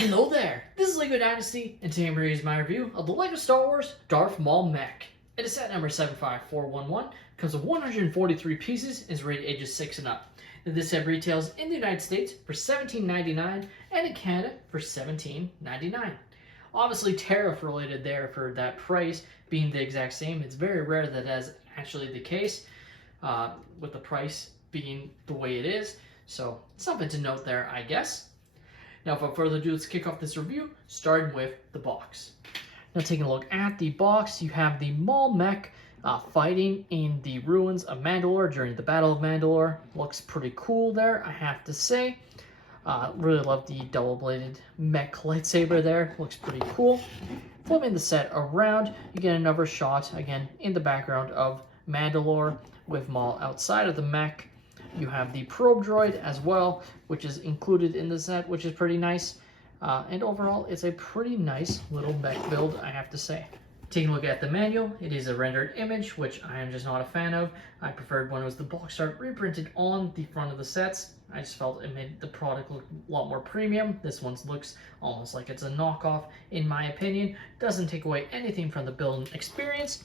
Hello there, this is LEGO Dynasty, and today I'm bringing you my review of the LEGO Star Wars Darth Maul Mech. It is set number 75411, comes with 143 pieces, and is rated ages 6 and up. Now, this set retails in the United States for $17.99 and in Canada for $17.99. Obviously tariff related there for that price being the exact same. It's very rare that is actually the case with the price being the way it is. So something to note there, I guess. Now, without further ado, let's kick off this review, starting with the box. Now, taking a look at the box, you have the Maul Mech fighting in the ruins of Mandalore during the Battle of Mandalore. Looks pretty cool there, I have to say. Really love the double-bladed mech lightsaber there. Looks pretty cool. Flipping the set around, you get another shot, again, in the background of Mandalore with Maul outside of the mech. You have the probe droid as well, which is included in the set, which is pretty nice. And overall, it's a pretty nice little mech build, I have to say. Taking a look at the manual, it is a rendered image, which I am just not a fan of. I preferred when it was the box art reprinted on the front of the sets. I just felt it made the product look a lot more premium. This one looks almost like it's a knockoff, in my opinion. Doesn't take away anything from the build experience.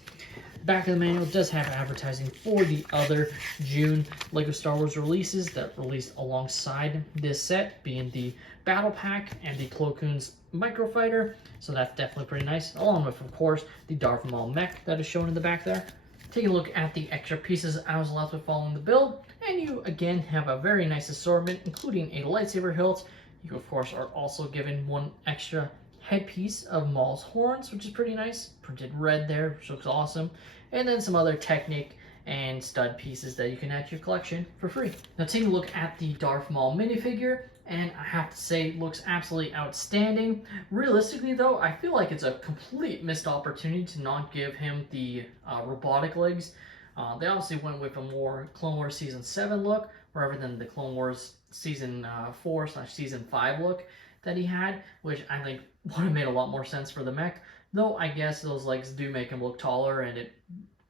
Back of the manual does have advertising for the other June LEGO Star Wars releases that released alongside this set, being the Battle Pack and the Plo Koon's Microfighter. So that's definitely pretty nice, along with, of course, the Darth Maul Mech that is shown in the back there. Taking a look at the extra pieces I was left with following the build, and you again have a very nice assortment, including a lightsaber hilt. You, of course, are also given one extra headpiece of Maul's horns, which is pretty nice, printed red there, which looks awesome, and then some other Technic and stud pieces that you can add to your collection for free. Now, taking a look at the Darth Maul minifigure, and I have to say, looks absolutely outstanding. Realistically, though, I feel like it's a complete missed opportunity to not give him the robotic legs. They obviously went with a more Clone Wars Season 7 look, rather than the Clone Wars Season 4/Season 5 look that he had, which I think would have made a lot more sense for the mech. Though I guess those legs do make him look taller, and it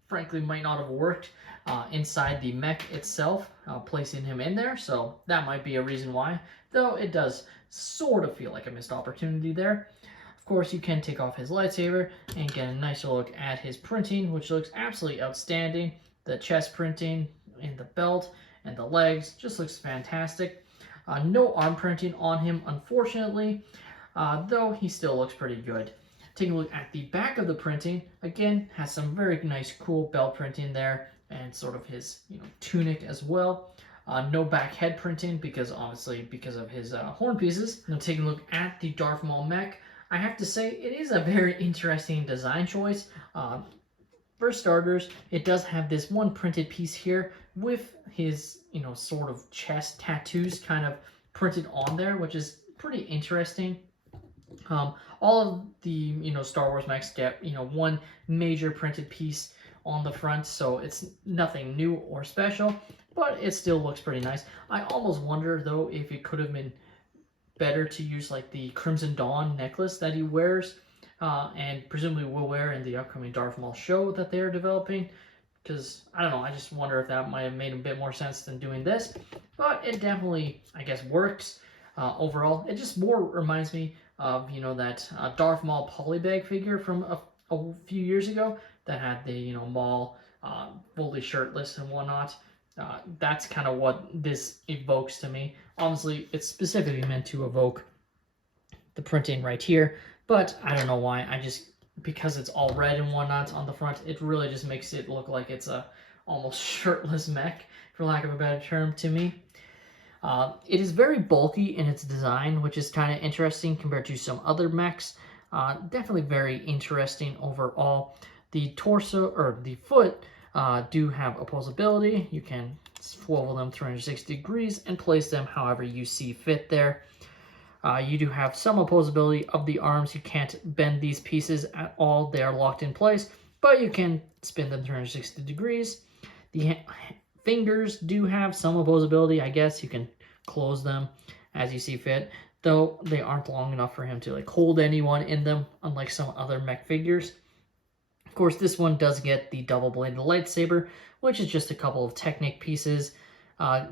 frankly might not have worked inside the mech itself, placing him in there, so that might be a reason why, though it does sort of feel like a missed opportunity there. Of course, you can take off his lightsaber and get a nicer look at his printing, which looks absolutely outstanding. The chest printing and the belt and the legs just looks fantastic. No arm printing on him, unfortunately, though he still looks pretty good. Taking a look at the back of the printing, again, has some very nice, cool belt printing there, and sort of his tunic as well. No back head printing, because obviously because of his horn pieces. Now, taking a look at the Darth Maul mech, I have to say it is a very interesting design choice. For starters, it does have this one printed piece here with his, sort of chest tattoos kind of printed on there, which is pretty interesting. All of the, Star Wars mechs get, one major printed piece on the front, so it's nothing new or special, but it still looks pretty nice. I almost wonder, though, if it could have been better to use, like, the Crimson Dawn necklace that he wears, and presumably will wear in the upcoming Darth Maul show that they're developing, because, I don't know, I just wonder if that might have made a bit more sense than doing this, but it definitely, I guess, works. Overall, it just more reminds me of, that Darth Maul polybag figure from a few years ago that had the, Maul fully shirtless and whatnot. That's kind of what this evokes to me. Honestly, it's specifically meant to evoke the printing right here, but I don't know why. Because it's all red and whatnot on the front, it really just makes it look like it's a almost shirtless mech, for lack of a better term, to me. It is very bulky in its design, which is kind of interesting compared to some other mechs. Definitely very interesting overall. The torso, or the foot, do have opposability. You can swivel them 360 degrees and place them however you see fit there. You do have some opposability of the arms. You can't bend these pieces at all. They are locked in place, but you can spin them 360 degrees. The fingers do have some opposability, I guess. You can close them as you see fit, though they aren't long enough for him to hold anyone in them, unlike some other mech figures. Of course, this one does get the double-bladed lightsaber, which is just a couple of Technic pieces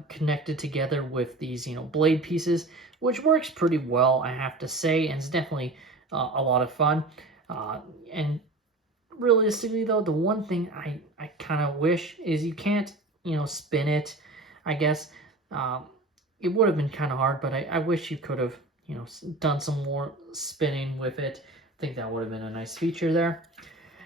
connected together with these, blade pieces, which works pretty well, I have to say, and it's definitely a lot of fun. And realistically, though, the one thing I kind of wish is you can't, spin it, I guess. It would have been kind of hard, but I wish you could have, done some more spinning with it. I think that would have been a nice feature there.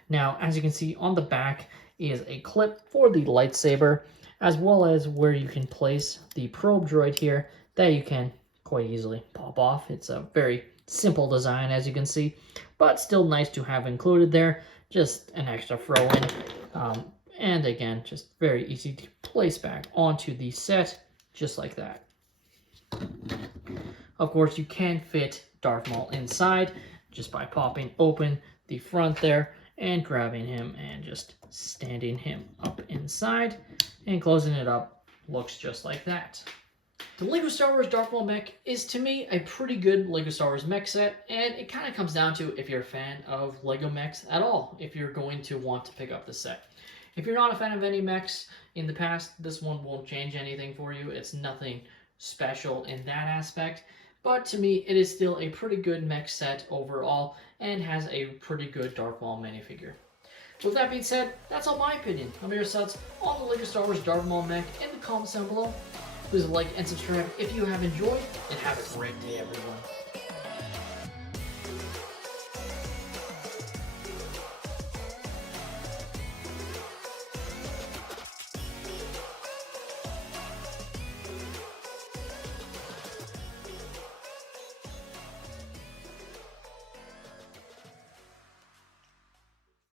Now, as you can see on the back is a clip for the lightsaber, as well as where you can place the probe droid here that you can quite easily pop off. It's a very simple design, as you can see, but still nice to have included there. Just an extra throw in. And again, just very easy to place back onto the set, just like that. Of course, you can fit Darth Maul inside just by popping open the front there and grabbing him and just standing him up inside and closing it up. Looks just like that. The LEGO Star Wars Darth Maul Mech is, to me, a pretty good LEGO Star Wars mech set, and it kind of comes down to if you're a fan of LEGO mechs at all, if you're going to want to pick up the set. If you're not a fan of any mechs in the past, this one won't change anything for you. It's nothing special in that aspect, but to me, it is still a pretty good mech set overall and has a pretty good Darth Maul minifigure. With that being said, that's all my opinion. Let me know your thoughts on the LEGO Star Wars Darth Maul mech in the comments down below. Please like and subscribe if you have enjoyed, and have a great day, everyone.